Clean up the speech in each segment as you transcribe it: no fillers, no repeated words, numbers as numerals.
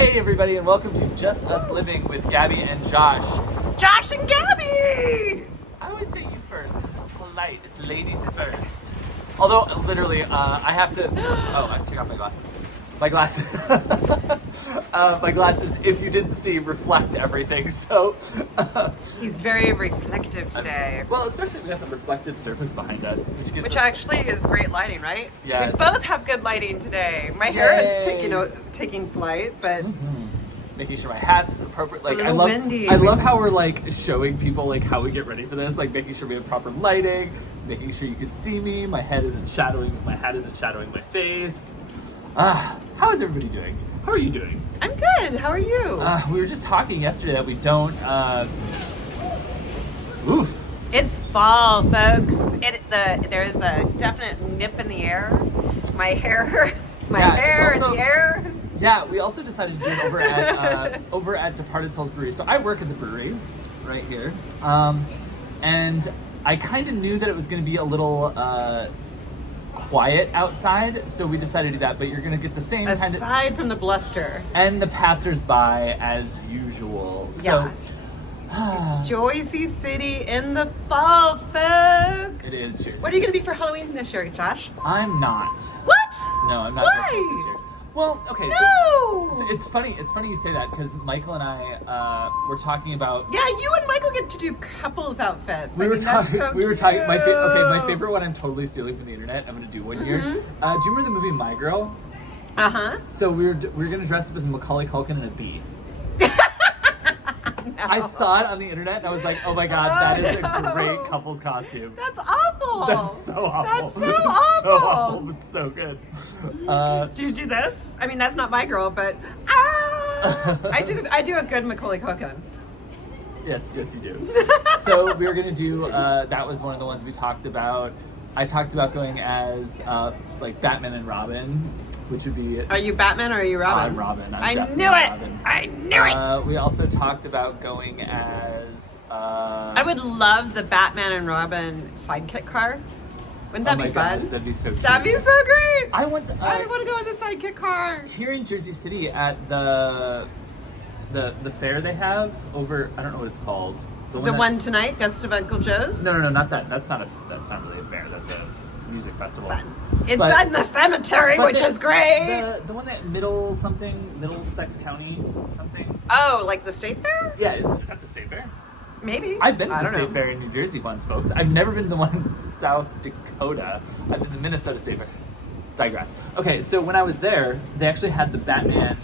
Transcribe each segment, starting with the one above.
Hey everybody, and welcome to Just Us Living with Gabby and Josh. Josh and Gabby! I always say you first because it's polite. It's ladies first. Although, literally, I have to... Oh, I have to take off my glasses. My glasses, my glasses, if you didn't see, reflect everything, so... He's very reflective today. Well, especially we have the reflective surface behind us, which gives Which us... actually is great lighting, right? Yeah, We both have good lighting today. My hair is taking flight, but... Making sure my hat's appropriate. Like, little windy. I love how we're like showing people like how we get ready for this, like making sure we have proper lighting, making sure you can see me, my hat isn't shadowing my face. How is everybody doing? How are you doing? I'm good. How are you? We were just talking yesterday that we don't, oof. It's fall, folks. There's a definite nip in the air. My hair in the air. Yeah, we also decided to do it over at Departed Souls Brewery. So I work at the brewery right here. And I kind of knew that it was going to be a little quiet outside, so we decided to do that, but you're going to get the same kind of... Aside from the bluster. And the passersby as usual. So, yeah. It's Jersey City in the fall, folks. It is Jersey What are you going to be for Halloween this year, Josh? I'm not. What? No, I'm not. Why? This year. Well, okay. No. So it's funny. It's funny you say that because Michael and I were talking about. Yeah, you and Michael get to do couples outfits. We were talking. So we were talking. My favorite one. I'm totally stealing from the internet. I'm gonna do one year. Do you remember the movie My Girl? So we were gonna dress up as Macaulay Culkin and a bee. No. I saw it on the internet and I was like, oh my god, that is a great couple's costume. That's awful. That's so awful. That's so awful. So awful, but so good. Do you do this? I mean, that's not My Girl, but I do a good Macaulay Culkin. Yes, you do. So we were gonna do. That was one of the ones we talked about. I talked about going as like Batman and Robin, which would be... Are you Batman or are you Robin? I'm Robin. I knew it! I knew it! We also talked about going as... I would love the Batman and Robin sidekick car. Wouldn't that be fun? God, that'd be so cute. That'd be so great! I want to go in the sidekick car. Here in Jersey City at the fair they have over... I don't know what it's called. The one tonight, Gust of Uncle Joe's? No, not that. That's not really a fair. That's a music festival. It's in the cemetery, which is great. The one that Middlesex County something. Oh, like the state fair? Yeah, is that the state fair? Maybe. I've been to the state fair in New Jersey once, folks. I've never been to the one in South Dakota. I've been to the Minnesota State Fair. Digress. Okay, so when I was there, they actually had the Batman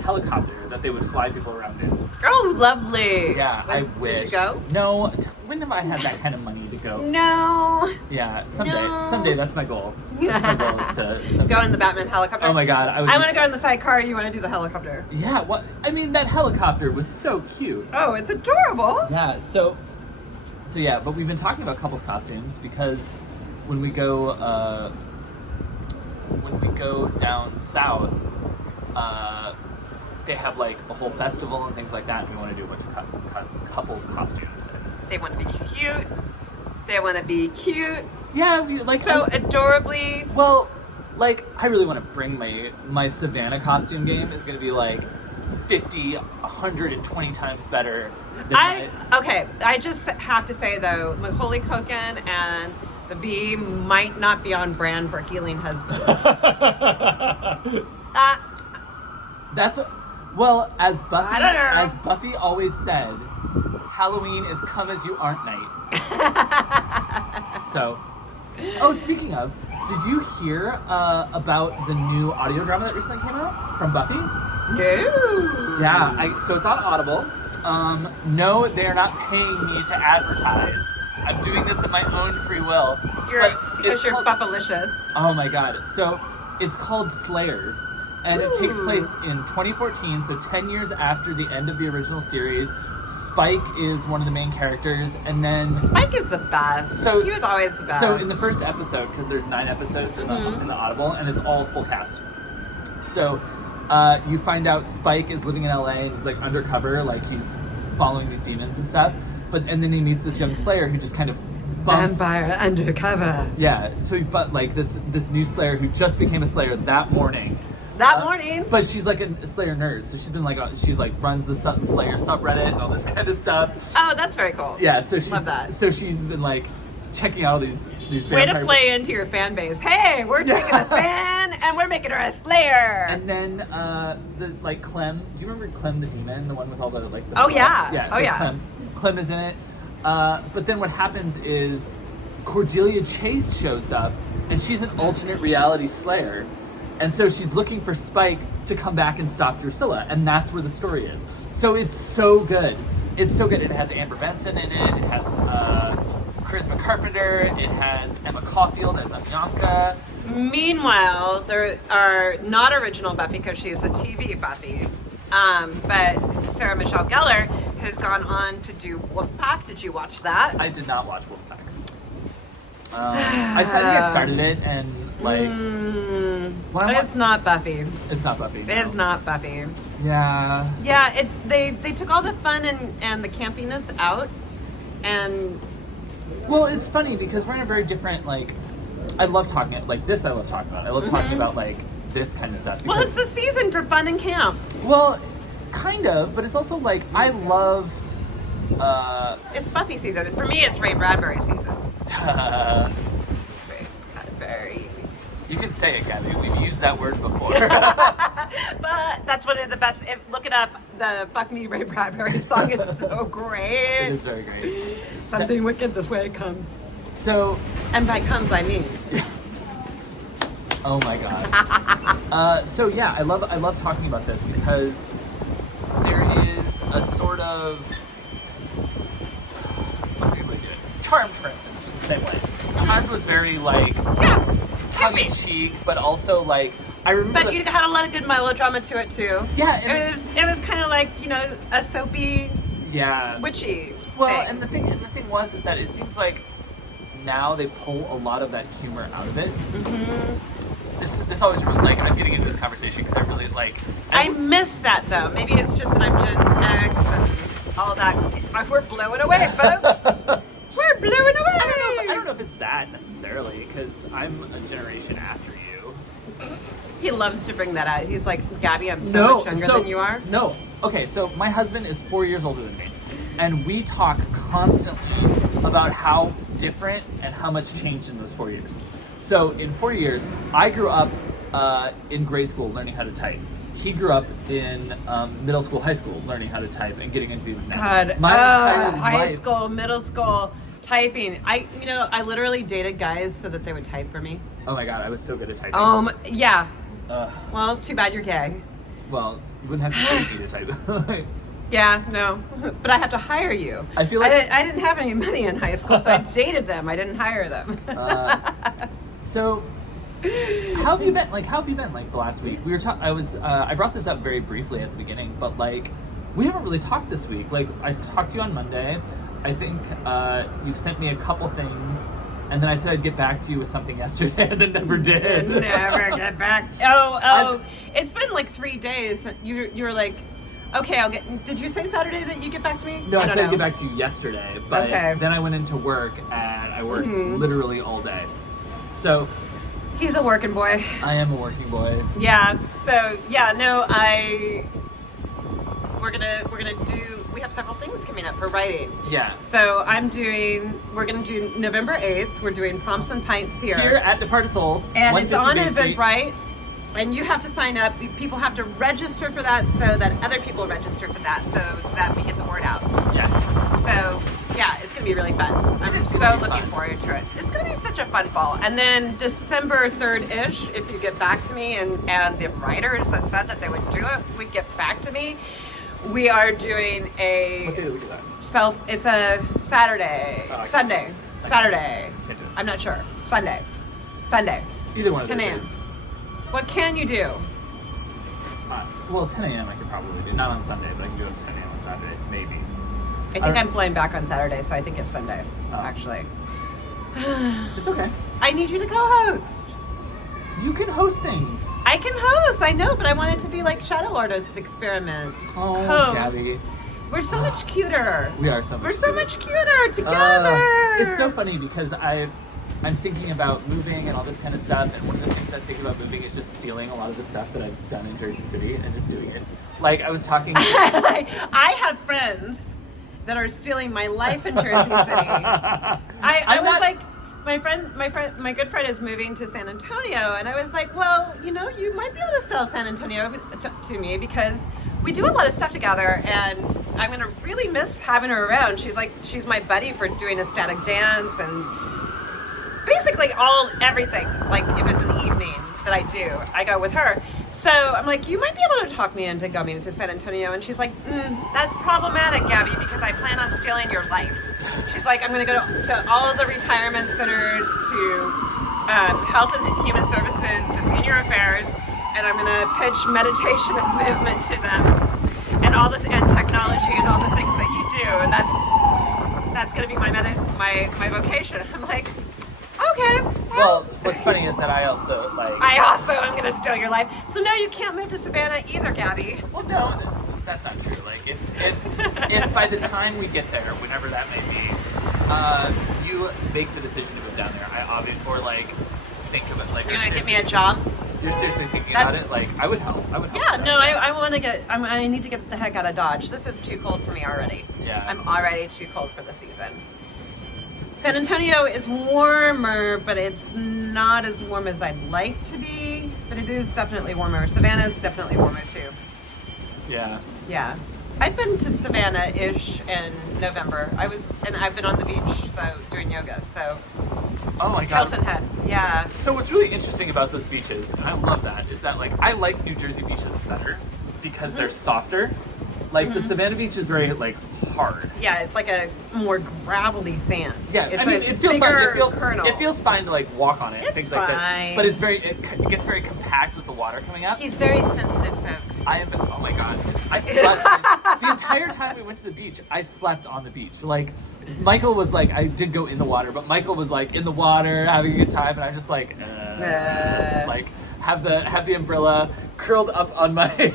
helicopter that they would fly people around in. Oh, lovely. Yeah, I wish. Did you go? No. When have I had that kind of money to go? No. Yeah, someday. No. Someday, that's my goal. That's my goal is to go in the Batman helicopter. Oh my god, I want to go in the sidecar. You want to do the helicopter? Yeah. What? I mean, that helicopter was so cute. Oh, it's adorable. Yeah. So yeah. But we've been talking about couples costumes because when we go down south, they have like a whole festival and things like that, and we want to do a bunch of couples costumes. They want to be cute. They want to be cute. Yeah, we like so adorably. Well, like I really want to bring my Savannah costume game is going to be like 50, 120 times better than Okay, I just have to say though, Macaulay Culkin and the bee might not be on brand for healing husbands. Well, as Buffy always said, Halloween is come as you aren't night. So, speaking of, did you hear about the new audio drama that recently came out from Buffy? No. Yeah, so it's on Audible. No, they are not paying me to advertise. I'm doing this of my own free will. Because you're Buffalicious. Oh my god. So it's called Slayers. And it takes place in 2014, so 10 years after the end of the original series. Spike is one of the main characters, and then... Spike is the best. He was always the best. So in the first episode, because there's 9 episodes in the Audible, and it's all full cast. So you find out Spike is living in LA, and he's like undercover, like he's following these demons and stuff. And then he meets this young Slayer who just kind of bumps... Vampire undercover. Yeah, so this new Slayer who just became a Slayer that morning that morning. But she's like a Slayer nerd, so she's been like, she's like runs the Slayer subreddit and all this kind of stuff. Oh, that's very cool. Yeah, so she's Love that. so she's been like checking out these Way to play into your fan base. Hey, we're taking a fan and we're making her a Slayer. And then the like Clem. Do you remember Clem the Demon, the one with all the like? The Oh yeah. Yeah. Oh So yeah. Clem is in it. But then what happens is Cordelia Chase shows up, and she's an alternate reality Slayer, and so she's looking for Spike to come back and stop Drusilla, and that's where the story is. So it's so good. It's so good. It has Amber Benson in it. It has Charisma Carpenter. It has Emma Caulfield as Bianca. Meanwhile, there are not original Buffy because she's the TV Buffy. But Sarah Michelle Gellar has gone on to do Wolfpack. Did you watch that? I did not watch Wolfpack. I said I started it, and like, it's not Buffy. It's not Buffy. No. It's not Buffy. Yeah. Yeah, they took all the fun and the campiness out, and well, it's funny because we're in a very different like. I love talking like this. I love talking about. I love talking about like this kind of stuff. Well, it's the season for fun and camp. Well, kind of, but it's also like I loved. It's Buffy season. For me, it's Ray Bradbury season. Ray Bradbury. You can say it, Gabby. We've used that word before. But that's one of the best. Look it up. The "Fuck Me Ray Bradbury" song is so great. It is very great. Something wicked this way comes. So, and by comes I mean. Oh my god. So yeah, I love talking about this because there is a sort of what's a good way to do it? Charmed, for instance, was the same way. Charmed was very like tongue in cheek, but also like I remember. But you had a lot of good melodrama to it too. Yeah, and it was kind of like a soapy, witchy. Well, thing. and the thing was is that it seems like now they pull a lot of that humor out of it. Mm-hmm. This always like I'm getting into this conversation because I really like. I miss that though. Maybe it's just that I'm Gen X and all that. We're blowing away, folks. We're blowing away. I don't know if it's that necessarily because I'm a generation after you. He loves to bring that out. He's like, Gabby, I'm so much younger than you are. No. Okay, so my husband is 4 years older than me, and we talk constantly about how different and how much changed in those 4 years. So in 4 years, I grew up in grade school learning how to type. He grew up in middle school, high school, learning how to type and getting into the internet. God, my entire high life. school, middle school, typing. I literally dated guys so that they would type for me. Oh my god, I was so good at typing. Yeah. Well, too bad you're gay. Well, you wouldn't have to date me to type. Yeah, no, but I had to hire you. I feel like I didn't have any money in high school, so I dated them. I didn't hire them. So, how have you been? Like, the last week? We were I brought this up very briefly at the beginning, but like, we haven't really talked this week. Like, I talked to you on Monday. I think you've sent me a couple things, and then I said I'd get back to you with something yesterday, and then never did. Never get back. It's been like 3 days. You were like, okay, I'll get. Did you say Saturday that you get back to me? No, I said I'd get back to you yesterday, but then I went into work and I worked literally all day. So he's a working boy. I am a working boy. Yeah. So yeah, no, we're gonna do. We have several things coming up for writing. Yeah. So we're gonna do November 8th. We're doing Prompts and Pints here. Here at Departed Souls. And it's on Eventbrite. And you have to sign up. People have to register for that so that other people register for that so that we get the word out. Yes. So, yeah, it's going to be really fun. I'm so looking forward to it. It's going to be such a fun fall. And then December 3rd-ish, if you get back to me and the writers that said that they would do it would get back to me, we are doing a... What day do we do that? It's a Saturday. Sunday. Saturday. Can't do it. I'm not sure. Sunday. Either one of 10 those a.m. days. What can you do? Well, 10 a.m. I could probably do. Not on Sunday, but I can do it at 10 a.m. on Saturday, maybe. I think I'm flying back on Saturday, so I think it's Sunday, actually. It's okay. I need you to co-host. You can host things. I can host, I know, but I want it to be like Shadow Artist Experiment. Oh, host. Gabby. We're so much cuter. We are so much We're so much cuter together. It's so funny because I'm thinking about moving and all this kind of stuff, and one of the things I think about moving is just stealing a lot of the stuff that I've done in Jersey City and just doing it. Like I was talking I have friends that are stealing my life in Jersey City. I was like, my good friend is moving to San Antonio, and I was like, well, you know, you might be able to sell San Antonio to me because we do a lot of stuff together, and I'm gonna really miss having her around. She's my buddy for doing a static dance and basically everything. Like if it's an evening that I do, I go with her. So I'm like, you might be able to talk me into coming to San Antonio. And she's like, that's problematic, Gabby, because I plan on stealing your life. She's like, I'm going to go to all of the retirement centers, to health and human services, to senior affairs, and I'm going to pitch meditation and movement to them, and all this, and technology and all the things that you do. And that's going to be my vocation. I'm like, okay. Well, what's funny is that I also am going to steal your life. So no, you can't move to Savannah either, Gabby. Well, no, that's not true. Like, if by the time we get there, whenever that may be, you make the decision to move down there, or like think of it. Like, you're going to give me a job? You're seriously thinking about it? Like, I would help. Yeah, no, I want to I need to get the heck out of Dodge. This is too cold for me already. Yeah. I'm already too cold for the season. San Antonio is warmer, but it's not as warm as I'd like to be, but it is definitely warmer. Savannah is definitely warmer too. Yeah. Yeah. I've been to Savannah-ish in November. I've been on the beach, so doing yoga, so. Oh my God. Hilton Head, yeah. So what's really interesting about those beaches, and I love that, is that like, I like New Jersey beaches better because they're softer. Like the Savannah beach is very like hard. Yeah, it's like a more gravelly sand. Yeah, it's I mean it feels fine. It feels fine to like walk on it and it's things fine. like this. But it gets very compact with the water coming up. He's very sensitive, folks. Oh my God, I slept the entire time we went to the beach. I slept on the beach. Like Michael was like, I did go in the water, but Michael was like in the water having a good time, and I was just like, like have the umbrella curled up on my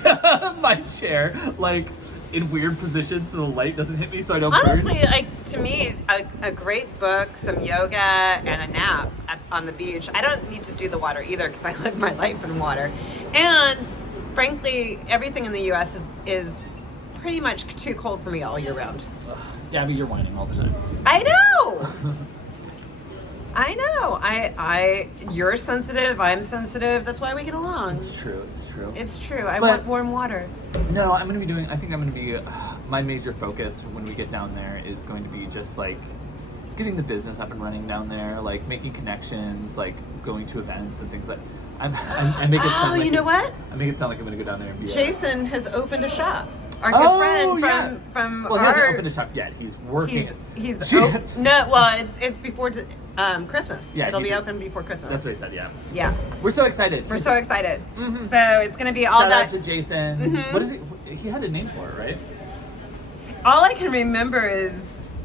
my chair, like in weird positions so the light doesn't hit me so I don't honestly burn. like to me a great book, some yoga, and a nap on the beach. I don't need to do the water either because I live my life in water, and frankly everything in the US is pretty much too cold for me all year round. Ugh, Gabby, you're whining all the time. I know. I know. You're sensitive. I'm sensitive. That's why we get along. It's true. It's true. I want warm water. No, I think I'm going to be, my major focus when we get down there is going to be just like getting the business up and running down there, like making connections, like going to events and things like I make it sound like you know what? I make it sound like I'm going to go down there and be Jason has opened a shop. Our good friend from well, he hasn't opened a shop yet. He's working. It's before Christmas. Yeah, it'll be open before Christmas. That's what he said. Yeah. Yeah. We're so excited. We're so excited. Mm-hmm. So it's gonna be all Shout that. out to Jason. Mm-hmm. What is it? He had a name for it, right? All I can remember is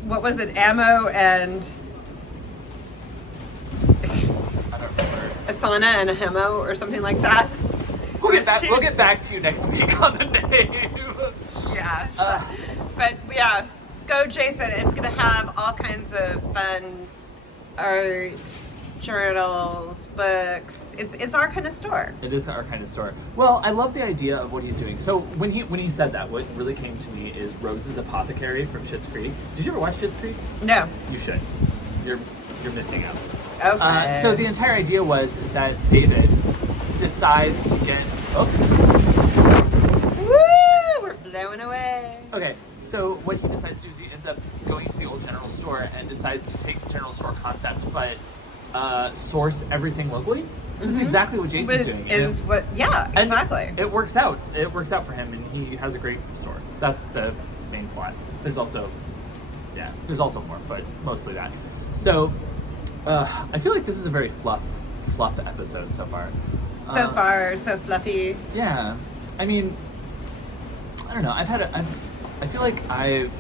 what was it? Ammo and. I don't remember. A sauna and a hemo or something like that. We'll get back to you next week on the name. Yeah. But yeah, go Jason. It's gonna have all kinds of fun art, journals, books. It's our kind of store. It is our kind of store. Well, I love the idea of what he's doing. So when he said that, what really came to me is Rose's Apothecary from Schitt's Creek. Did you ever watch Schitt's Creek? No. You should. You're missing out. Okay. So the entire idea is that David decides to get. Woo! We're blown away. Okay, so what he decides to do is he ends up going to the old general store and decides to take the general store concept, but source everything locally. This is exactly what Jason's doing. Exactly. It works out. It works out for him, and he has a great store. That's the main plot. There's also more, but mostly that. So I feel like this is a very fluff episode so far. So far, so fluffy. Yeah, I mean, I don't know. I feel like I've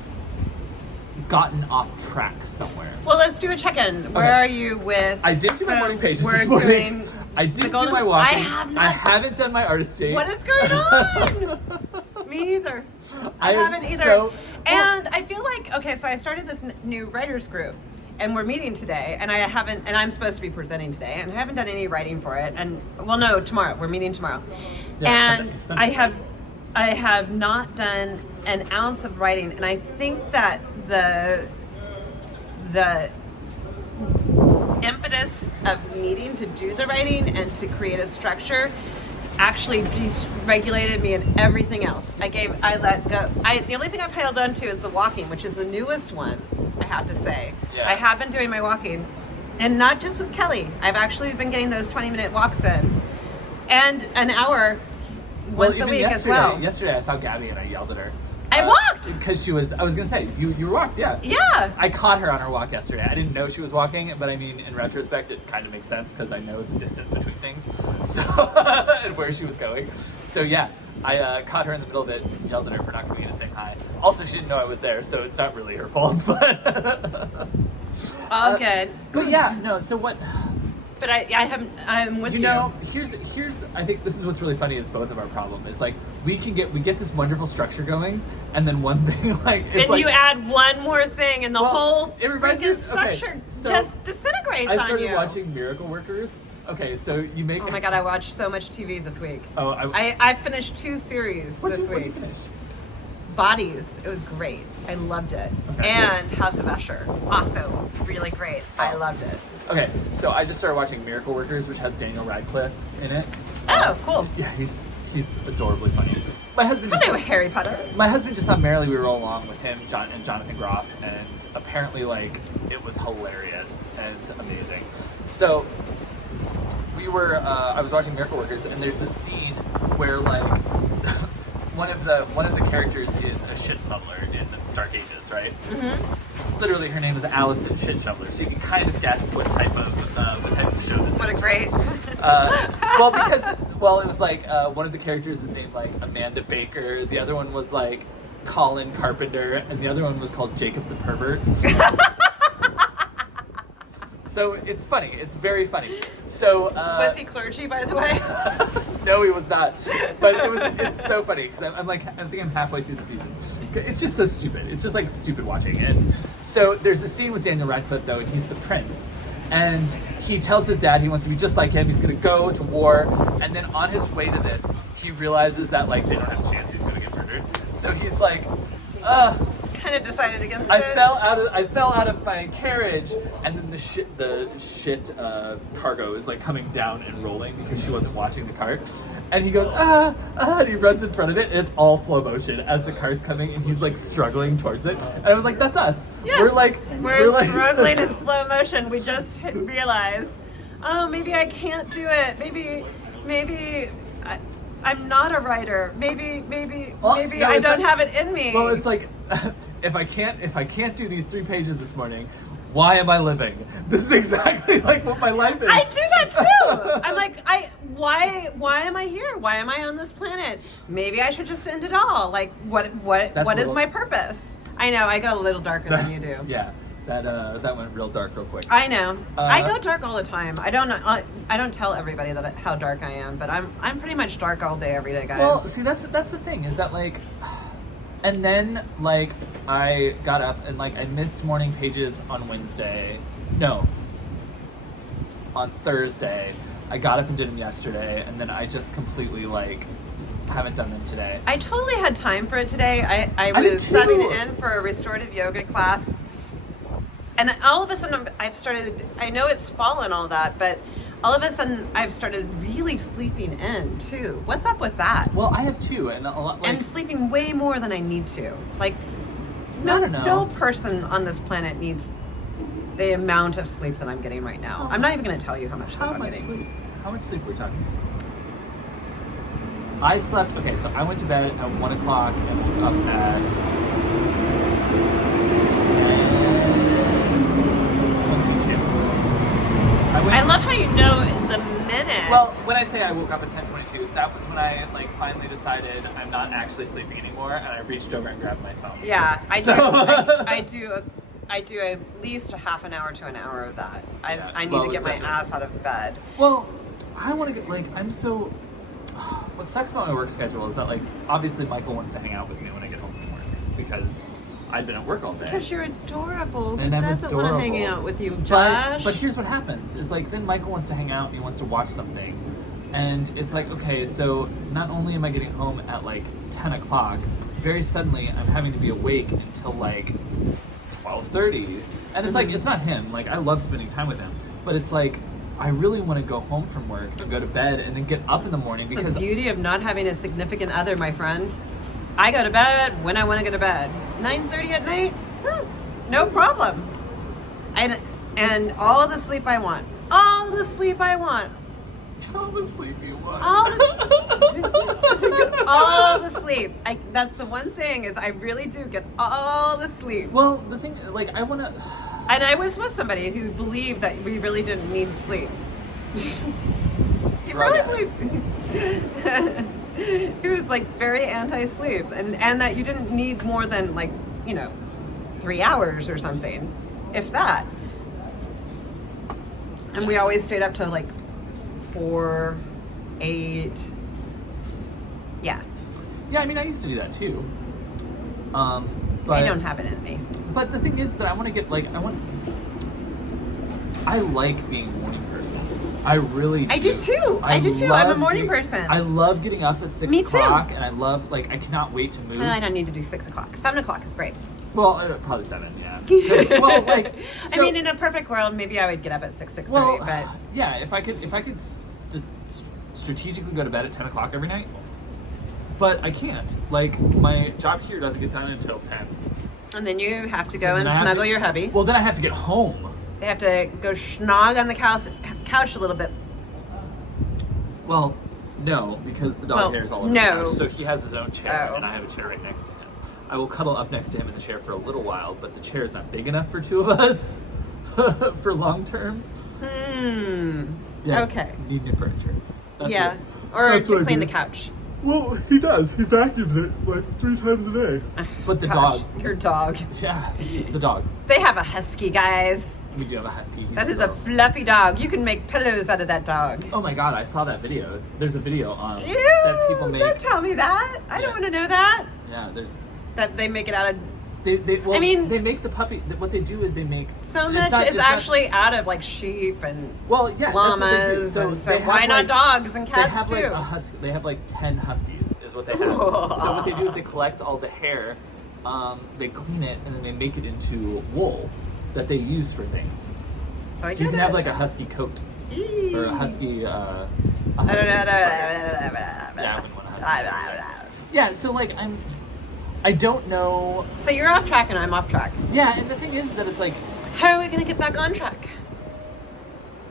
gotten off track somewhere. Well, let's do a check-in. Where are you with? I did do my morning pages this morning. I did do my walking. I haven't done my artist date. What is going on? Me either. I haven't either. And I feel like, okay, so I started this new writers group. and we're meeting today, and I'm supposed to be presenting today, and I haven't done any writing for it. And well, no, tomorrow we're meeting tomorrow, Yeah, and Sunday. I have not done an ounce of writing, and I think that the impetus of needing to do the writing and to create a structure actually deregulated me in everything else. I let go. The only thing I've held on to is the walking, which is the newest one, I have to say. Yeah. I have been doing my walking, and not just with Kelly. I've actually been getting those 20-minute walks in, and an hour once a week as well. Yesterday I saw Gabby and I yelled at her. I walked! Because I was going to say, you walked, yeah. Yeah. I caught her on her walk yesterday. I didn't know she was walking, but I mean, in retrospect, it kind of makes sense because I know the distance between things, so and where she was going. So yeah, I caught her in the middle of it, yelled at her for not coming in and saying hi. Also, she didn't know I was there, so it's not really her fault, but... All good. But yeah, no, so what... But I'm with you. You know, here's I think this is what's really funny is both of our problem is like we get this wonderful structure going, and then one thing like it's and like you add one more thing, and the whole it reminds me freaking of- structure okay, so just disintegrates I on started you. watching Miracle Workers. Okay, so you make Oh my god, I watched so much TV this week. Oh, I finished 2 series what'd this you week. finish? Bodies, it was great. I loved it. Okay. And House of Usher, also really great. I loved it. Okay, so I just started watching Miracle Workers, which has Daniel Radcliffe in it. Oh, cool. Yeah, he's adorably funny. My husband I just know Harry Potter. My husband just saw Merrily We Roll Along with him, and Jonathan Groff, and apparently, like, it was hilarious and amazing. So, I was watching Miracle Workers, and there's this scene where, like, one of the characters is a shit smuggler in the Dark Ages, right? Mm-hmm. Literally, her name is Allison Shit Shoveler, so you can kind of guess what type of show this is. What a great. Well, it was like one of the characters is named like Amanda Baker, the other one was like Colin Carpenter, and the other one was called Jacob the Pervert. So it's funny. It's very funny. So Was he clergy, by the way? no, he was not. But it's so funny because I think I'm halfway through the season. It's just so stupid. It's just like stupid watching. And so there's a scene with Daniel Radcliffe though, and he's the prince. And he tells his dad he wants to be just like him. He's going to go to war. And then on his way to this, he realizes that like they don't have a chance. He's going to get murdered. So he's like, Kind of decided against I it. fell out of my carriage, and then the shit cargo is like coming down and rolling because she wasn't watching the cart, and he goes and he runs in front of it, and it's all slow motion as the cart's coming, and he's like struggling towards it, and I was like, that's us. Yes. We're struggling in slow motion. We just realized, oh, maybe I can't do it. Maybe I'm not a writer. Maybe No, I don't have it in me. Well, it's like if I can't do these 3 pages this morning, why am I living? This is exactly like what my life is. I do that too. I'm like, why am I here? Why am I on this planet? Maybe I should just end it all. Like, what is my purpose? I know, I go a little darker than you do. Yeah, that went real dark real quick. I know. I go dark all the time. I don't tell everybody how dark I am, but I'm pretty much dark all day, every day, guys. Well, see, that's the thing is that like, and then like I got up and like I missed morning pages on Wednesday. No, on Thursday. I got up and did them yesterday, and then I just completely like haven't done them today. I totally had time for it today. I did was too. subbing in for a restorative yoga class. And all of a sudden, I know it's fall and all that, but all of a sudden, I've started really sleeping in, too. What's up with that? Well, I have too, and a lot like... And sleeping way more than I need to. Like, no person on this planet needs the amount of sleep that I'm getting right now. I'm not even going to tell you how much sleep I'm getting. How much sleep are we talking? I slept... Okay, so I went to bed at 1 o'clock and woke up at... 10:22. I love how you know the minute. Well, when I say I woke up at 10:22, that was when I like finally decided I'm not actually sleeping anymore, and I reached over and grabbed my phone. Yeah, I So- I do at least a half an hour to an hour of that. Yeah, I need well, to get it's my definitely- ass out of bed. Well, I want to get like I'm so. What sucks about my work schedule is that like obviously Michael wants to hang out with me when I get home from work because I'd been at work all day. Because you're adorable. And Who I'm doesn't want to hang adorable. out with you, Josh? But here's what happens, is like, then Michael wants to hang out and he wants to watch something. And it's like, okay, so not only am I getting home at like 10 o'clock, very suddenly I'm having to be awake until like 12:30. And it's like, it's not him. Like, I love spending time with him. But it's like, I really want to go home from work and go to bed and then get up in the morning It's because the beauty of not having a significant other, my friend. I go to bed when I want to go to bed. 9:30 at night? No problem. And all the sleep I want. All the sleep I want. all the sleep you want. All the, all the sleep. That's the one thing is I really do get all the sleep. Well, the thing, like, I want to... And I was with somebody who believed that we really didn't need sleep. He really believed. He was like very anti-sleep, and that you didn't need more than like 3 hours or something, if that. And we always stayed up till like 4, 8. Yeah. Yeah, I mean, I used to do that too. But I don't have it in me. But the thing is that I want to get like I like being a morning person. I really do. I do too. I do too. I'm a morning person. I love getting up at 6 Me too. o'clock, and I love I cannot wait to move. I don't need to do 6 o'clock. 7 o'clock is great. Well, probably 7. Yeah. Well, like I mean, in a perfect world, maybe I would get up at 6:30. well, but yeah, if I could strategically go to bed at 10 o'clock every night, but I can't. Like, my job here doesn't get done until 10. and then you have to go And and then I have snuggle to- your hubby. Well, then I have to get home. They have to go schnog on the couch a little bit. Well, no, because the dog Well, hair is all over no. the couch, so he has his own chair, Oh. and I have a chair right next to him. I will cuddle up next to him in the chair for a little while, but the chair is not big enough for two of us for long terms. Yes. Okay. Need new furniture. That's Yeah. what- Or that's to what I clean do. the couch. Well, he does. He vacuums it like 3 times a day. But the Gosh, dog. Your dog. Yeah, it's the dog. They have a husky, guys. We do have a husky. He's That is a adorable. fluffy dog. You can make pillows out of that dog. Oh my god, I saw that video. There's a video on Ew, that people make. don't tell me that. I don't Yeah. want to know that. Yeah, there's. That they make it out of Well, I mean- they make the puppy. What they do is they make so it's much not- is it's not- actually out of like sheep and well, yeah, that's what they do. llamas. So, and they so why have, not like, dogs and They cats have too? like a husky. They have like 10 huskies, is what they have. So what they do is they collect all the hair, they clean it, and then they make it into wool that they use for things. I So you get can have it. like a husky coat Eee. or a husky. I Husky don't know. sweater. Yeah, I wouldn't want a husky sweater. Yeah, so like I don't know. So you're off track and I'm off track. Yeah, and the thing is that it's like How are we gonna get back on track?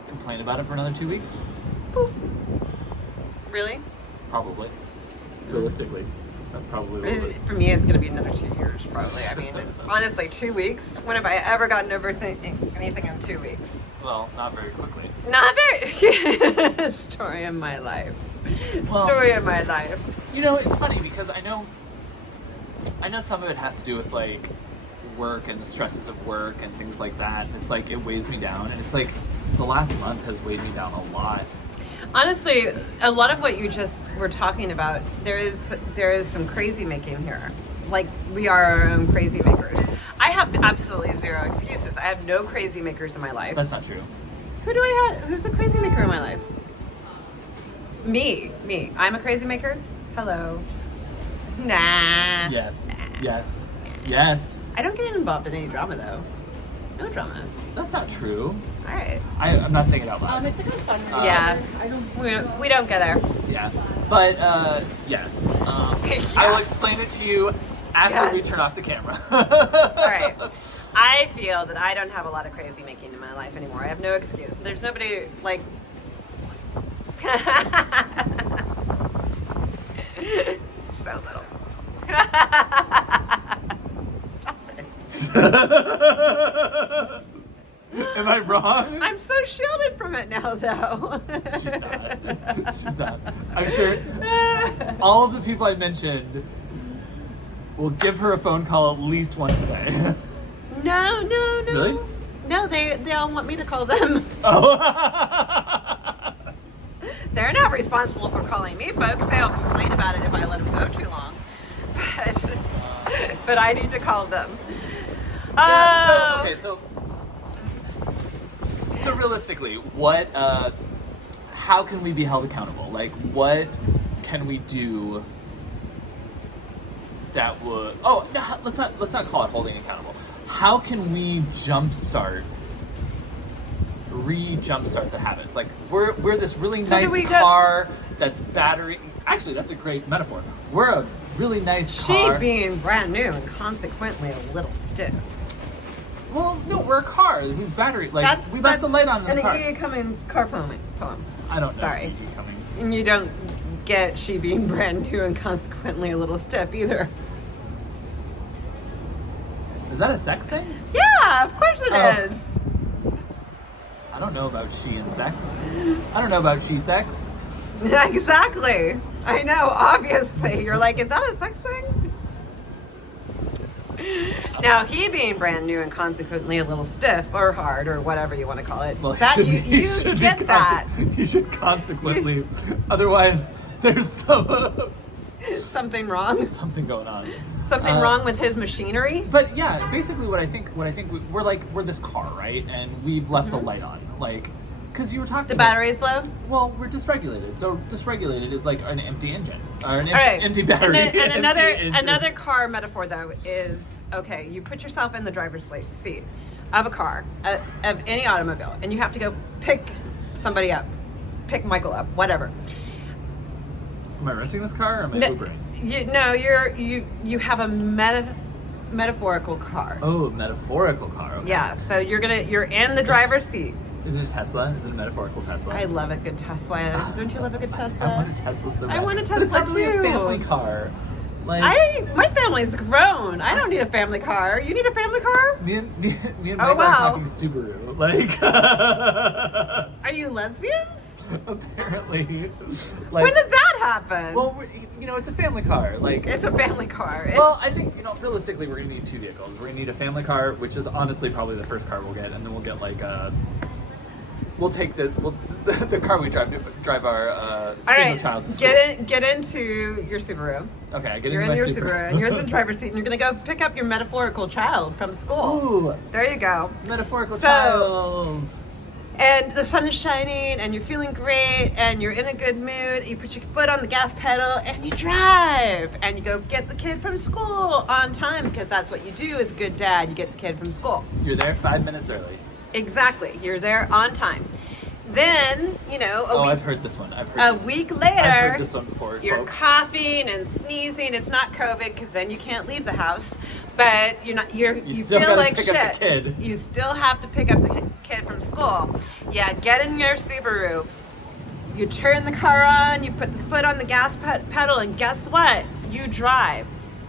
complain about it for another 2 weeks, Really? probably. Realistically, that's probably what it For me, it's gonna be another 2 years, probably. I mean, honestly, 2 weeks. When have I ever gotten over anything in 2 weeks? Well, not very quickly. Not very. Story of my life. Well- Story of my life. You know, it's funny because I know some of it has to do with like work and the stresses of work and things like that. It's like it weighs me down, and it's like the last month has weighed me down a lot. Honestly, a lot of what you just were talking about, there is some crazy making here. Like, we are our own crazy makers. I have absolutely zero excuses. I have no crazy makers in my life. That's not true. Who do I have? Who's a crazy maker in my life? Me. I'm a crazy maker? Hello. Nah. Yes. Yes. Yes. I don't get involved in any drama, though. No drama. That's not true. All right. I'm not saying it out loud. It's a good fun. Yeah. I don't. We don't go there. Yeah. But yes. I will explain it to you after we Yes. turn off the camera. All right. I feel that I don't have a lot of crazy making in my life anymore. I have no excuse. There's nobody like. So little. Am I wrong? I'm so shielded from it now, though. She's not. She's not. I'm sure all of the people I mentioned will give her a phone call at least once a day. No. Really? No, they all want me to call them. Oh. They're not responsible for calling me, folks. They'll complain about it if I let them go too long. But But I need to call them. Yeah, so realistically, what, how can we be held accountable? Like, what can we do that would, oh, no, let's not call it holding accountable. How can we jumpstart the habits? Like, we're this really nice car that's battery, actually, that's a great metaphor. We're a really nice car. She being brand new and consequently a little stiff. Well, no, we're a car whose battery, like, we left the light on in the car. And E. Cummings car poem. I don't know. Sorry. E. Cummings. And you don't get she being brand new and consequently a little stiff either. Is that a sex thing? Yeah, of course it is. I don't know about she and sex. I don't know about she sex. Yeah, exactly. I know, obviously. You're like, is that a sex thing? Now, he being brand new and consequently a little stiff or hard or whatever you want to call it, well, that you get that. You should consequently, otherwise there's something wrong. Something going on. Something wrong with his machinery. But yeah, basically what I think we're this car, right? And we've left the light on, like, because you were talking. The battery's low. Well, we're dysregulated. So dysregulated is like an empty engine or an right. empty battery. And another car metaphor though is, okay, you put yourself in the driver's seat of a car, of any automobile, and you have to go pick somebody up, pick Michael up, whatever. Am I renting this car or am I Ubering? You have a metaphorical car. Oh, metaphorical car. Okay. Yeah, so you're in the driver's seat. Is it a Tesla? Is it a metaphorical Tesla? I love a good Tesla. Don't you love a good Tesla? I want a Tesla so bad. I want a Tesla but it's not really too. a family car. Like, my family's grown. I don't need a family car. You need a family car? Me and Michael are talking Subaru. Like, are you lesbians? Apparently. Like, when did that happen? Well, it's a family car. Like, it's a family car. Well, I think realistically, we're gonna need two vehicles. We're gonna need a family car, which is honestly probably the first car we'll get, and then we'll get like we'll take the car we drive our single child to school. Get into your Subaru. Okay, I get you're into my in your Subaru, and you're in the driver's seat, and you're gonna go pick up your metaphorical child from school. Ooh, there you go. Metaphorical child. And the sun is shining, and you're feeling great, and you're in a good mood. You put your foot on the gas pedal, and you drive, and you go get the kid from school on time, because that's what you do as a good dad. You get the kid from school. You're there 5 minutes early. Exactly. You're there on time. Then, I've heard this one. A week later, I've heard this one before, you're folks. Coughing and sneezing. It's not COVID, because then you can't leave the house. But you still feel gotta like pick shit. up the kid. You still have to pick up the kid from school. Yeah, get in your Subaru. You turn the car on, you put the foot on the gas pedal, and guess what? You drive.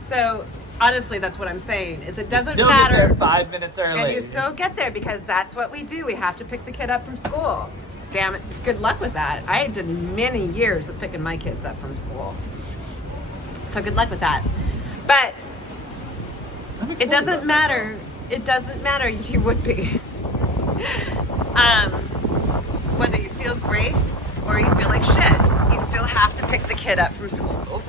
So honestly, that's what I'm saying. Is it doesn't still matter. Get there 5 minutes early. And you still get there because that's what we do. We have to pick the kid up from school. Damn it! Good luck with that. I did many years of picking my kids up from school. So good luck with that. But it doesn't matter. It doesn't matter. You would be. Whether you feel great or you feel like shit, you still have to pick the kid up from school.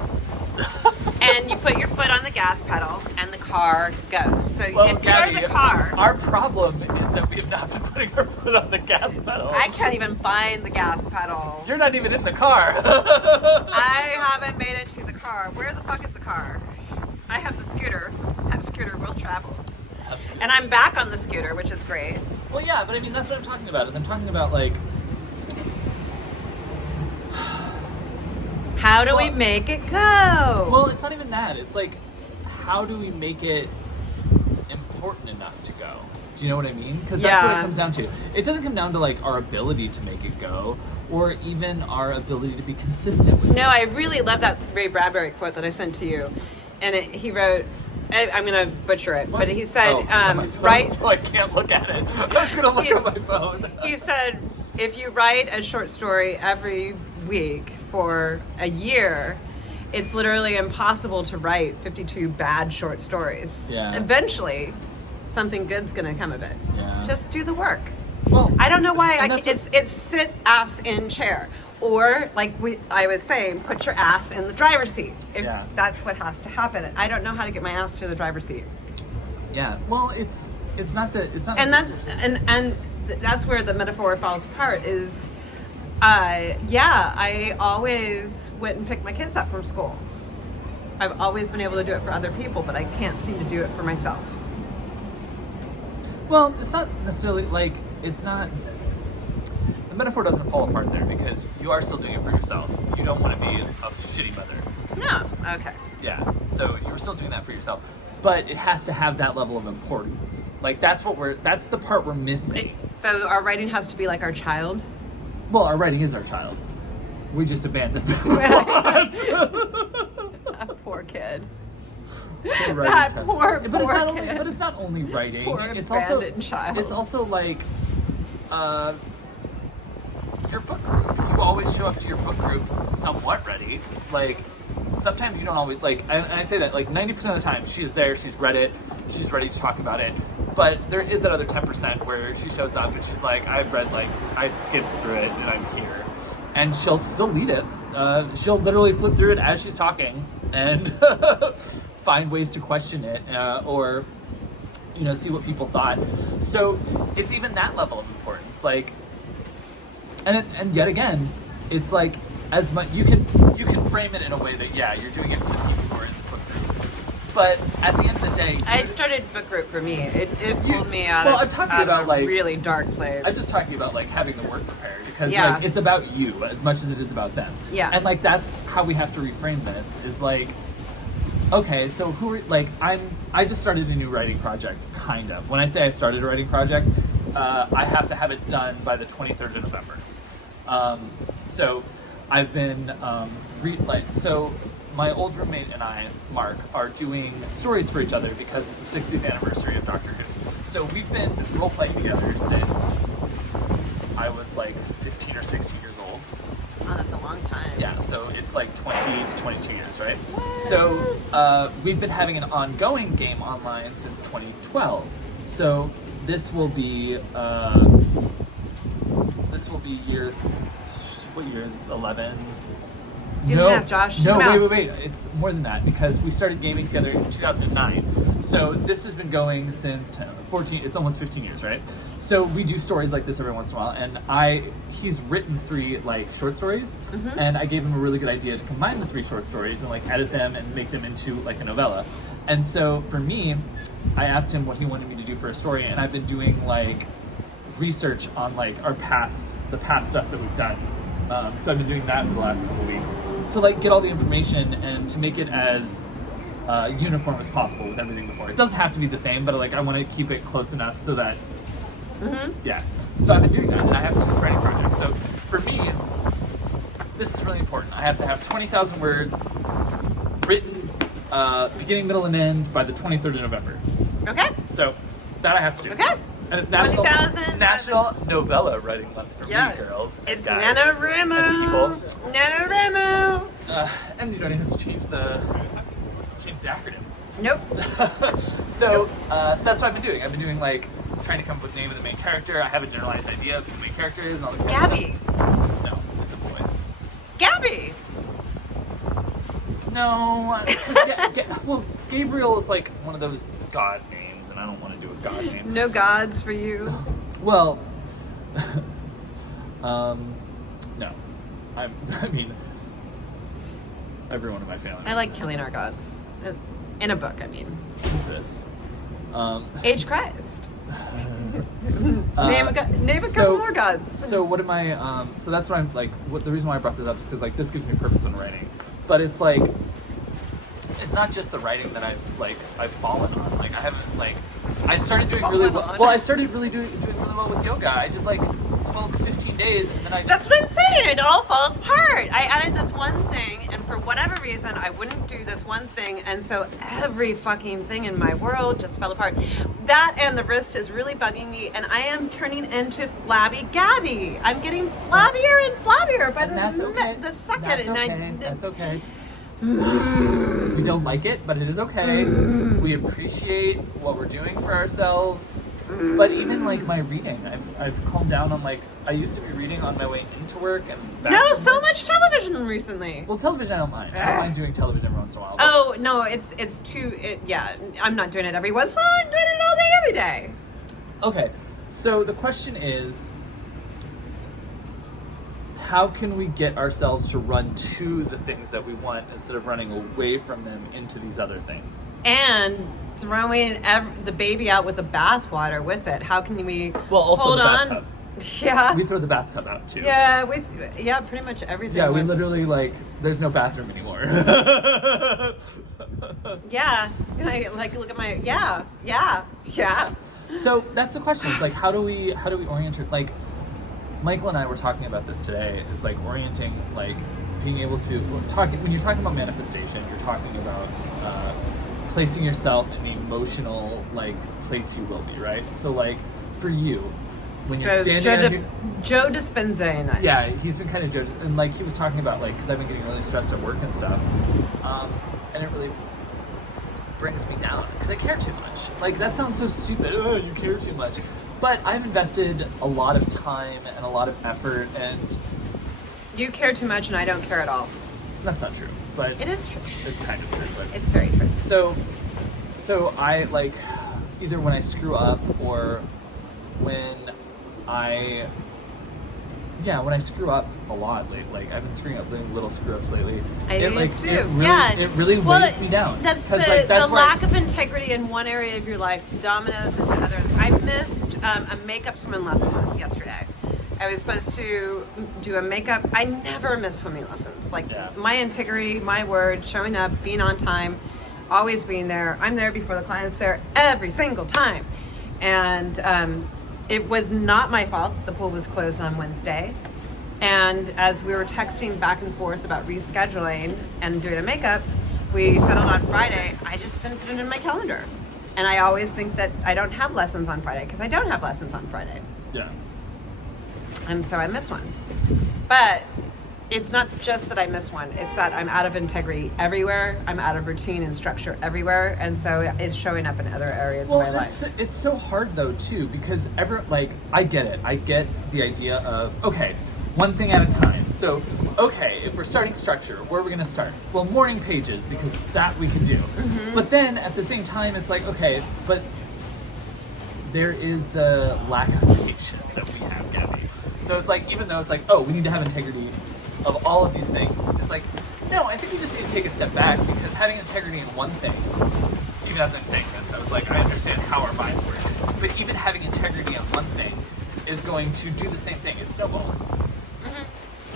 And you put your foot on the gas pedal and the car goes. So if Gabby, you're the car. Our problem is that we have not been putting our foot on the gas pedal. I can't even find the gas pedal. You're not even in the car. I haven't made it to the car. Where the fuck is the car? I have the scooter. That scooter will travel. Absolutely. And I'm back on the scooter, which is great. Well, yeah, but I mean, that's what I'm talking about. I'm talking about, like... How do we make it go? Well, it's not even that. It's like, how do we make it important enough to go? Do you know what I mean? Because that's what it comes down to. It doesn't come down to, like, our ability to make it go, or even our ability to be consistent with it. No, I really love that Ray Bradbury quote that I sent to you. And he wrote, I'm going to butcher it, but he said, it's on my phone, right? So I can't look at it. I was going to look at my phone. He said, if you write a short story every week for a year, it's literally impossible to write 52 bad short stories. Yeah. Eventually, something good's going to come of it. Yeah. Just do the work. Well, I don't know why it's sit ass in chair. Or, like I was saying, put your ass in the driver's seat. If Yeah. that's what has to happen. I don't know how to get my ass to the driver's seat. Yeah. Well, it's not that it's not. And that's where the metaphor falls apart. Is, I always went and picked my kids up from school. I've always been able to do it for other people, but I can't seem to do it for myself. Well, it's not necessarily like it's not. The metaphor doesn't fall apart there because you are still doing it for yourself. You don't want to be a shitty mother. No. Okay. Yeah. So you're still doing that for yourself, but it has to have that level of importance. Like that's the part we're missing. So our writing has to be like our child. Well, our writing is our child. We just abandoned them. That poor kid. Poor That test. poor But it's not kid. only. But it's not only writing. Poor It's also. abandoned child. It's also like. Your book group. You always show up to your book group somewhat ready. Like sometimes you don't always like. And I say that like 90% of the time she's there. She's read it. She's ready to talk about it. But there is that other 10% where she shows up and she's like, I've read I've skimmed through it and I'm here. And she'll still lead it. She'll literally flip through it as she's talking and find ways to question it or, see what people thought. So it's even that level of importance. Like, and yet again, it's like as much you can frame it in a way that you're doing it for the people who are in the book group. But at the end of the day, I started book group for me. It pulled me out well, of, I'm talking out about, of a like- really dark place. I'm just talking about like having the work prepared because Yeah. like it's about you as much as it is about them. Yeah. And like that's how we have to reframe this is like, okay, so I just started a new writing project, kind of. When I say I started a writing project, I have to have it done by the 23rd of November. So I've been so my old roommate and I, Mark, are doing stories for each other because it's the 60th anniversary of Doctor Who. So we've been role-playing together since I was like 15 or 16 years old. Oh, that's a long time. Yeah, so it's like 20 to 22 years, right? So we've been having an ongoing game online since 2012. So this will be year, what year is it? 11? Do the math, Josh. No, Do the math. wait. It's more than that because we started gaming together in 2009. So this has been going since 14, it's almost 15 years, right? So we do stories like this every once in a while. And he's written 3 like short stories. Mm-hmm. And I gave him a really good idea to combine the 3 short stories and like edit them and make them into like a novella. And so for me, I asked him what he wanted me to do for a story. And I've been doing like research on like the past stuff that we've done. So I've been doing that for the last couple of weeks to like get all the information and to make it as uniform as possible with everything before. It doesn't have to be the same, but like I want to keep it close enough so that So I've been doing that, and I have to do this writing project. So for me, this is really important. I have to have 20,000 words written, beginning, middle, and end by the 23rd of November. Okay. So that I have to do. Okay. And it's 20,000. it's National Novella Writing Month for me, girls. And It's guys, NaNoWriMo. and people. NaNoWriMo. And you don't even have to change the acronym. Nope. So that's what I've been doing. I've been doing like trying to come up with the name of the main character. I have a generalized idea of who the main character is and all this kind of Gabby. stuff. No, it's a boy. Gabby. No, well, Gabriel is like one of those god names, and I don't want to do a god name. No gods for you. Well, no. I mean, everyone in my family. I like killing our gods. In a book, I mean. Jesus. Age Christ. Name a couple more gods. So what am I? So that's what I'm like. The reason why I brought this up is because like this gives me purpose in writing, but it's like it's not just the writing that I've fallen on. Like I haven't like I started doing really well. Well, I started really doing really well with yoga. I did like 12 or 15 days, and then I just. That's what I'm saying. It all falls apart. I added this one thing, and for whatever reason, I wouldn't do this one thing, and so every fucking thing in my world just fell apart. That and the wrist is really bugging me, and I am turning into flabby Gabby. I'm getting flabbier and flabbier by the second. That's and okay. That's okay. We don't like it, but it is okay. Mm. We appreciate what we're doing for ourselves. But even like my reading, I've calmed down on like, I used to be reading on my way into work and back. No, from so work. much television recently. Well, television I don't mind. I don't mind doing television every once in a while. But Oh no, it's too. Yeah, I'm not doing it every once in a while. I'm doing it all day, every day. Okay, so the question is, how can we get ourselves to run to the things that we want instead of running away from them into these other things? And throwing the baby out with the bathwater with it. How can we Also hold the on? bathtub. Yeah. We throw the bathtub out too. Yeah, pretty much everything. Yeah, we literally like, there's no bathroom anymore. Yeah, like look at my yeah. So that's the question. It's like, how do we orient it? Like, Michael and I were talking about this today. Is like orienting, like being able to when you're talking about manifestation, you're talking about placing yourself in the emotional like place you will be, right? So like for you, when you're standing out here, Joe Dispenza. yeah, he's been kind of judged, and like he was talking about like, because I've been getting really stressed at work and stuff, and it really brings me down because I care too much. Like that sounds so stupid. Oh, you care too much. But I've invested a lot of time and a lot of effort, and You care too much, and I don't care at all. that's not true, but It is true. it's kind of true. But It's very true. so I like either when I screw up or when I screw up a lot lately. Like I've been screwing up, doing little screw ups lately. I do too. It really weighs me down. That's 'Cause, the, like, that's the where lack of integrity in one area of your life dominoes into others. I missed a makeup swimming lesson yesterday. I was supposed to do a makeup. I never miss swimming lessons. Like my integrity, my word, showing up, being on time, always being there. I'm there before the client's there every single time. And it was not my fault. The pool was closed on Wednesday. And as we were texting back and forth about rescheduling and doing a makeup, we settled on Friday. I just didn't put it in my calendar. And I always think that I don't have lessons on Friday because I don't have lessons on Friday. Yeah. And so I missed one. But it's not just that I missed one. It's that I'm out of integrity everywhere. I'm out of routine and structure everywhere. And so it's showing up in other areas of my life. It's so hard though too, because I get it. I get the idea of, okay, one thing at a time. So, okay, if we're starting structure, where are we gonna start? Well, morning pages, because that we can do. Mm-hmm. But then at the same time, it's like, okay, but there is the lack of patience that we have, Gabby. So it's like, even though it's like, oh, we need to have integrity of all of these things, it's like, no, I think we just need to take a step back, because having integrity in one thing, even as I'm saying this, I was like, I understand how our minds work, but even having integrity on one thing is going to do the same thing. It snowballs.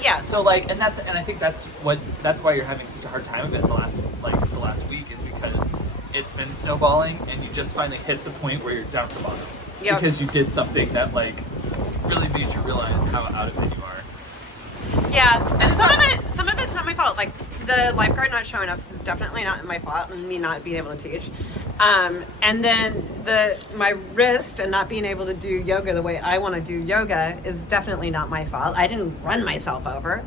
Yeah. So like, and I think that's why you're having such a hard time of it the last week, is because it's been snowballing, and you just finally hit the point where you're down at the bottom. Yep. Because you did something that like really made you realize how out of it you are. Yeah, and some of it's not my fault. Like the lifeguard not showing up is definitely not my fault, and me not being able to teach. And then my wrist and not being able to do yoga the way I want to do yoga is definitely not my fault. I didn't run myself over.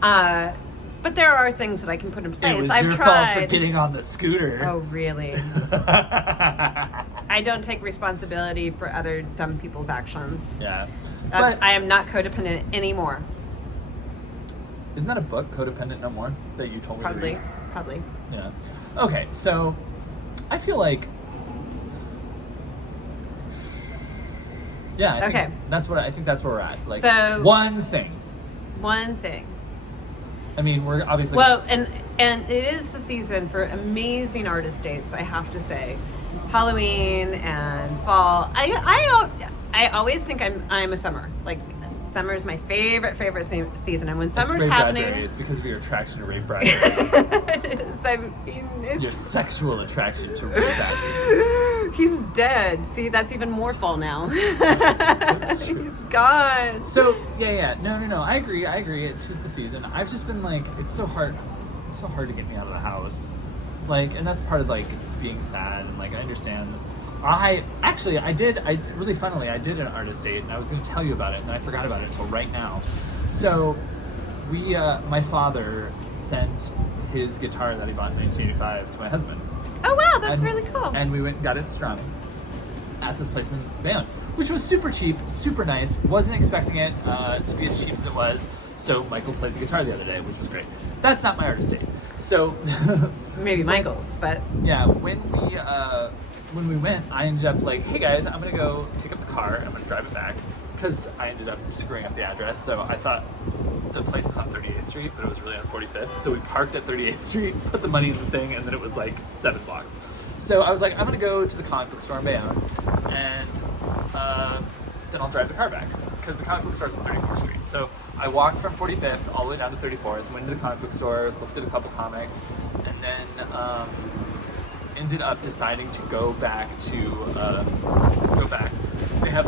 But there are things that I can put in place. It was I've your tried. fault for getting on the scooter. Oh, really? I don't take responsibility for other dumb people's actions. Yeah. But I am not codependent anymore. Isn't that a book, Codependent No More, that you told me to read? Probably. Yeah. Okay, so I feel like, yeah, I think that's where we're at. Like, So- one thing. One thing. I mean, we're obviously Well, and it is the season for amazing artist dates, I have to say. Halloween and fall. I always think I'm a summer. Like, summer is my favorite season, and when summer's Ray happening, Bradbury. It's because of your attraction to Ray Bradbury. it is. I mean, Your it's, sexual attraction to Ray Bradbury. he's dead. See, that's even more fall now. true. He's gone. So yeah. No. I agree. It's just the season. I've just been like, it's so hard to get me out of the house. Like, and that's part of like being sad, and like I understand. I did an artist date, and I was going to tell you about it, and I forgot about it until right now. So we my father sent his guitar that he bought in 1985 to my husband. Oh wow, that's really cool. And we went and got it strung. at this place in Bayonne, which was super cheap, super nice. Wasn't expecting it to be as cheap as it was. So Michael played the guitar the other day, which was great. That's not my artist date. So maybe Michael's, but yeah, when we went, I ended up like, hey guys, I'm gonna go pick up the car and I'm gonna drive it back, because I ended up screwing up the address. So I thought the place was on 38th Street, but it was really on 45th. So we parked at 38th Street, put the money in the thing, and then it was like 7 blocks. So I was like, I'm gonna go to the comic book store in Bayonne, and then I'll drive the car back, because the comic book store is on 34th Street. So I walked from 45th all the way down to 34th, went to the comic book store, looked at a couple comics, and then ended up deciding to go back. They have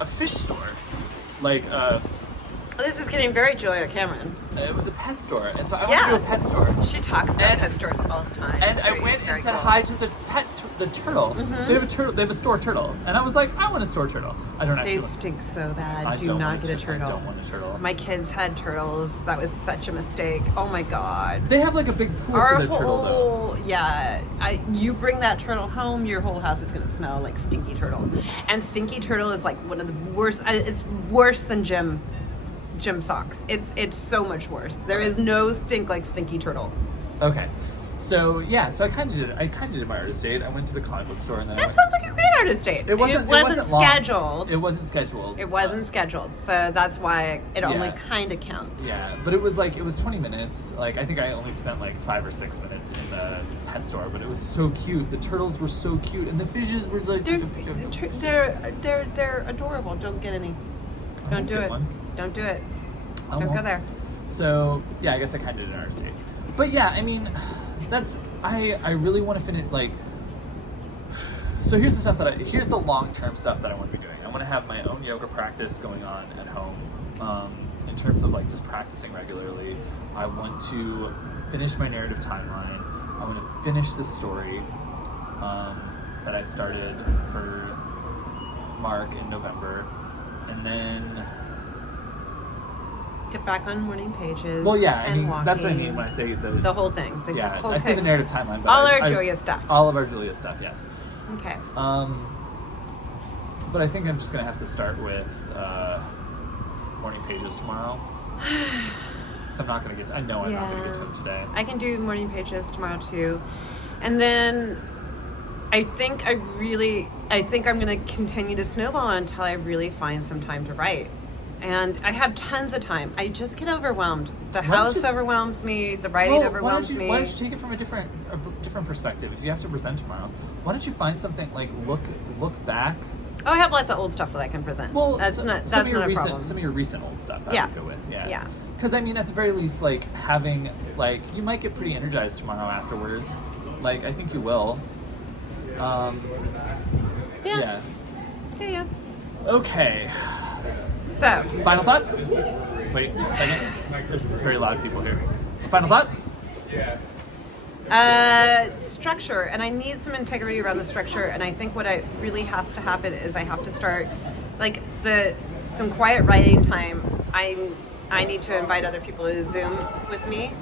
a fish store, like this is getting very Julia Cameron. it was a pet store, and so I went to a pet store. She talks about pet stores all the time. And I went and said hi to the the turtle. Mm-hmm. They have a turtle. They have a store turtle, and I was like, I want a store turtle. I don't actually. They stink so bad. I Do don't not want get a turtle. I don't want a turtle. My kids had turtles. That was such a mistake. Oh my god. They have like a big pool for the turtle though. Yeah, you bring that turtle home, your whole house is gonna smell like stinky turtle. And stinky turtle is like one of the worst. It's worse than gym socks. It's so much worse. There is no stink like stinky turtle. Okay. So yeah, so I kind of did my artist date. I went to the comic book store and then That sounds like a great artist date. It wasn't long. scheduled. It wasn't scheduled. It wasn't scheduled, so that's why it only Yeah. kind of counts. Yeah, but it was 20 minutes. Like I think I only spent like 5 or 6 minutes in the pet store, but it was so cute. The turtles were so cute, and the fishes were like They're adorable. Don't get any. Don't do it. Don't do it. Don't go there. So yeah, I guess I kind of did an artist date. But yeah, I mean, I really want to finish like. So here's the long-term stuff that I want to be doing. I want to have my own yoga practice going on at home. In terms of like just practicing regularly, I want to finish my narrative timeline. I want to finish the story that I started for Mark in November, and then. Get back on morning pages. Well, yeah, I mean walking. that's what I mean when I say the whole thing. Yeah, whole I say thing. the narrative timeline. But All our Julia stuff. All of our Julia stuff, yes. Okay. But I think I'm just gonna have to start with morning pages tomorrow. So I'm not gonna get. I know I'm not gonna get to them today. I can do morning pages tomorrow too, and then I think I'm gonna continue to snowball until I really find some time to write. And I have tons of time. I just get overwhelmed. The house overwhelms me. The writing overwhelms me. Why don't you take it from a different perspective? If you have to present tomorrow, why don't you find something like look back? Oh, I have lots of old stuff that I can present. Well, that's not a problem. Some of your recent old stuff. I would go with. Yeah. Because I mean, at the very least, like having you might get pretty energized tomorrow afterwards. Like I think you will. Yeah. Okay. So, final thoughts? Wait a second. There's very loud people here. Final thoughts? Structure, and I need some integrity around the structure. And I think what really has to happen is I have to start some quiet writing time. I need to invite other people to Zoom with me,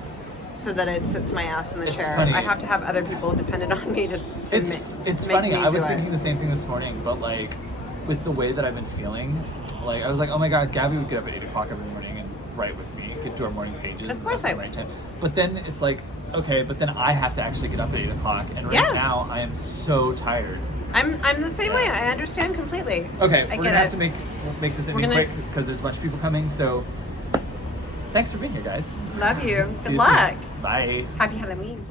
so that it sits my ass in the chair. Funny. I have to have other people dependent on me to It's make funny. me I was do thinking it. the same thing this morning, but like with the way that I've been feeling, like I was like, oh my god, Gabby would get up at 8 o'clock every morning and write with me, get to our morning pages. Of course I would. Time. But then it's like, okay, but then I have to actually get up at 8 o'clock, and right now I am so tired. I'm the same way. I understand completely. Okay, we're gonna have to make this ending quick because there's a bunch of people coming. So thanks for being here, guys. Love you. See Good you luck. soon. Bye. Happy Halloween.